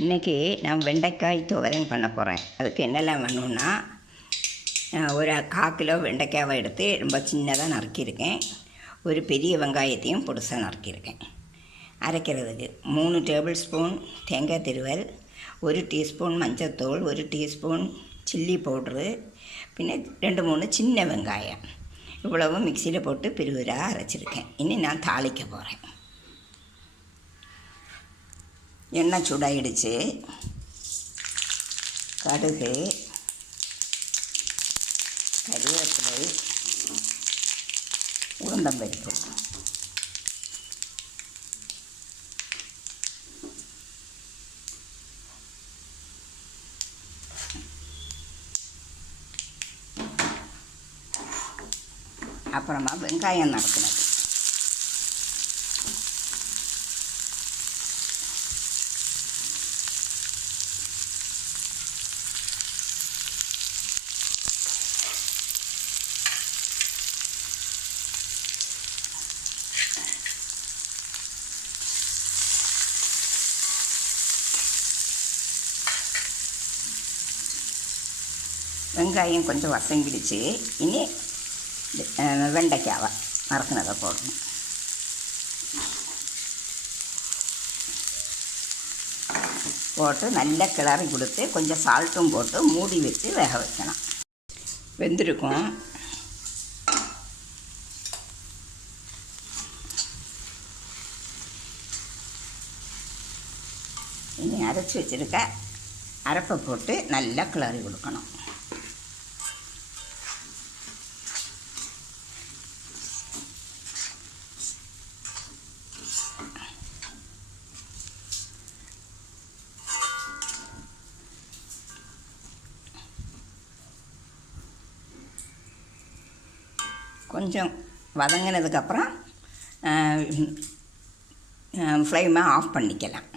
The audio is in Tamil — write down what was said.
இன்றைக்கி நான் வெண்டைக்காய் துவரன் பண்ண போகிறேன். அதுக்கு என்னெல்லாம் வேணும்னா, ஒரு 1/4 கிலோ வெண்டைக்காவை எடுத்து ரொம்ப சின்னதாக நறுக்கியிருக்கேன். ஒரு பெரிய வெங்காயத்தையும் பொடுசாக நறுக்கியிருக்கேன். அரைக்கிறதுக்கு 3 டேபிள் ஸ்பூன் தேங்காய் திருவல், 1 டீஸ்பூன் மஞ்சள்தூள், 1 டீஸ்பூன் சில்லி பவுட்ரு, பின்ன 2-3 சின்ன வெங்காயம், இவ்வளவும் மிக்சியில் போட்டு பிரிவுராக அரைச்சிருக்கேன். இனி நான் தாளிக்க போகிறேன். எண்ணெய் சூடாயிடுச்சு. கடுகு, கருவேப்பிலை, உளுந்தம்பருப்பு, அப்புறமா வெங்காயம் நறுக்கினது, வெங்காயம் கொஞ்சம் வசங்கிடுச்சு. இனி வெண்டைக்காவை மறக்குனதை போடணும். போட்டு நல்லா கிளறி கொடுத்து கொஞ்சம் சால்ட்டும் போட்டு மூடி வச்சு வேக வைக்கணும். வெந்திருக்கும். இனி அரைச்சி வச்சுருக்க அரைப்பை போட்டு நல்லா கிளறி கொடுக்கணும். கொஞ்சம் வதங்கினதுக்கப்புறம் ஃப்ளேமை ஆஃப் பண்ணிக்கலாம்.